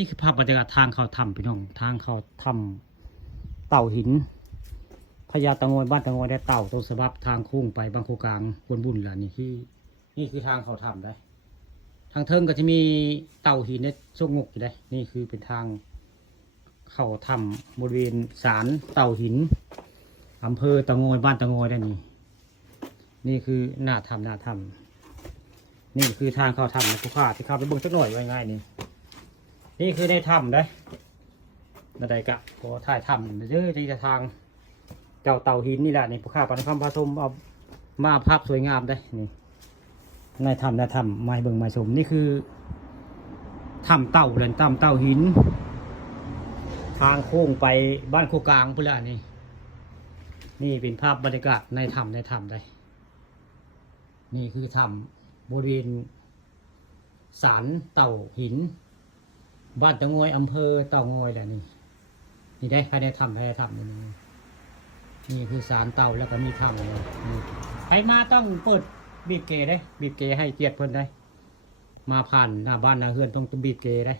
นี่คือภาพบรรยากาศทางเขาถ้ำพี่น้องทางเขาถ้ำเต่าหินพญาตะงอยบ้านตะงอยได้เต่าตรงสบับทางโค้งไปบางโคกลางบนบุญแหละนี่คือทางเขาถ้ำได้ทางเทิงก็จะมีเต่าหินในช่วงงกอยู่ได้นี่คือเป็นทางเข้าถ้ำบริเวณศาลเต่าหินอำเภอตะงอยบ้านตะงอยได้นี่คือหน้าถ้ำนี่คือทางเข้าถ้ำนะผู้ข้าที่เข้าไปเบิ่งสักหน่อยง่ายๆนี่คือในถ้ำได้ระดับกะพอถ่ายถ้ำเยอะที่จะทางเจ้าเต่าหินนี่แหละนี่ผู้ข้าปานคำพาชมเอามาภาพสวยงามได้นี่ในถ้ำมาให้เบิ่งมาชมนี่คือถ้ำเต่าเดินถ้ำเต่าหินทางโค้งไปบ้านโคกลางพุ่นละนี่เป็นภาพบรรยากาศในถ้ำได้นี่คือถ้ำบริเวณศาลเต่าหินบ้านตะงอยอำเภอเต่างอยแหละนี่ได้ภายในถ้ำนี่คือศาลเต่าแล้วก็มีถ้ำใครมาต้องเปิดบีบเกได้บีบเกให้เกียรติเพิ่นได้มาผ่านหน้าบ้านหน้าเฮือนต้องบีบเกได้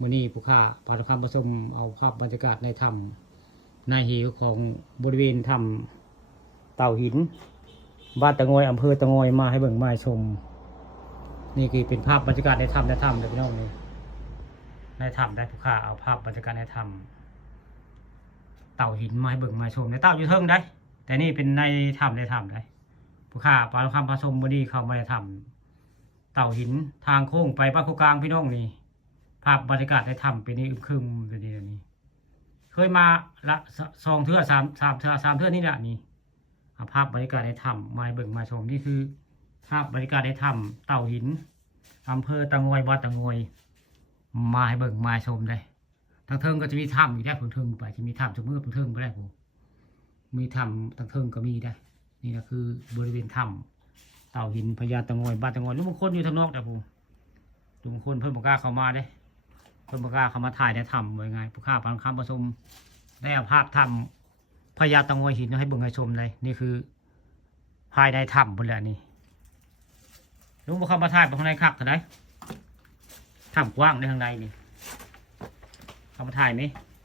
มื้อนี้ผู้ข้าพาทุกท่านมาชมเอาภาพบรรยากาศในถ้ำในหิวของบริเวณถ้ำเต่าหินบ้านตะงอยอำเภอตะงอยมาให้เบิ่งมาชมนี่คือเป็นภาพบรรยากาศในถ้ำเดี๋ยวพี่น้องนี่ในถ้ำได้ผู้ข้าเอาภาพบรรยากาศในถ้ำเต่าหินมาให้เบิ่งมาชมในเต่าอยู่เทิงได้แต่นี่เป็นในถ้ำได้ผู้ข้าปาลูกคำผสมบดีเข้ามาในถ้ำเต่าหินทางโค้งไปบ้านโคกลางพี่น้องนี่ภาพบรรยากาศในถ้ำเป็นนี่อึมครึมเป็นนี่เคยมาละ2 เทื่อ3 เทื่อนี่แหละนี่ภาพบรรยากาศในถ้ำมาให้เบิ่งมาชมนี่คือภาพบรรยากาศในถ้ำเต่าหินอำเภอตะงอยบ้านตะงอยมาให้เบิ่งมาชมได้ทางเทิงก็จะมีถ้ำอีกได้ผลเทิงไปจะมีถ้ำจุดมืดผลเทิงไปได้ผมมีถ้ำทางเทิงก็มีได้นี่ก็คือบริเวณถ้ำเต่าหินพญาตะงอยบ้านตะงอยลูกบางคนอยู่ทางนอกแต่ผมลูกบางคนเพิ่มปากกาเข้ามาได้เพิ่มปากกาเข้ามาถ่ายในถ้ำไว้ไงผู้ข้าปานคำผสมได้เอาภาพถ้ำพญาตะงอยหินให้เบิ่งให้ชมเลยนี่คือภายในถ้ำบนแหละนี่ลูกบางคำมาถ่ายไปข้างในคักเท่าไหร่ถ้ำกว้างในข้างในนี่เข้ามาถ่ายไหม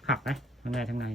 ขับไหมข้างใน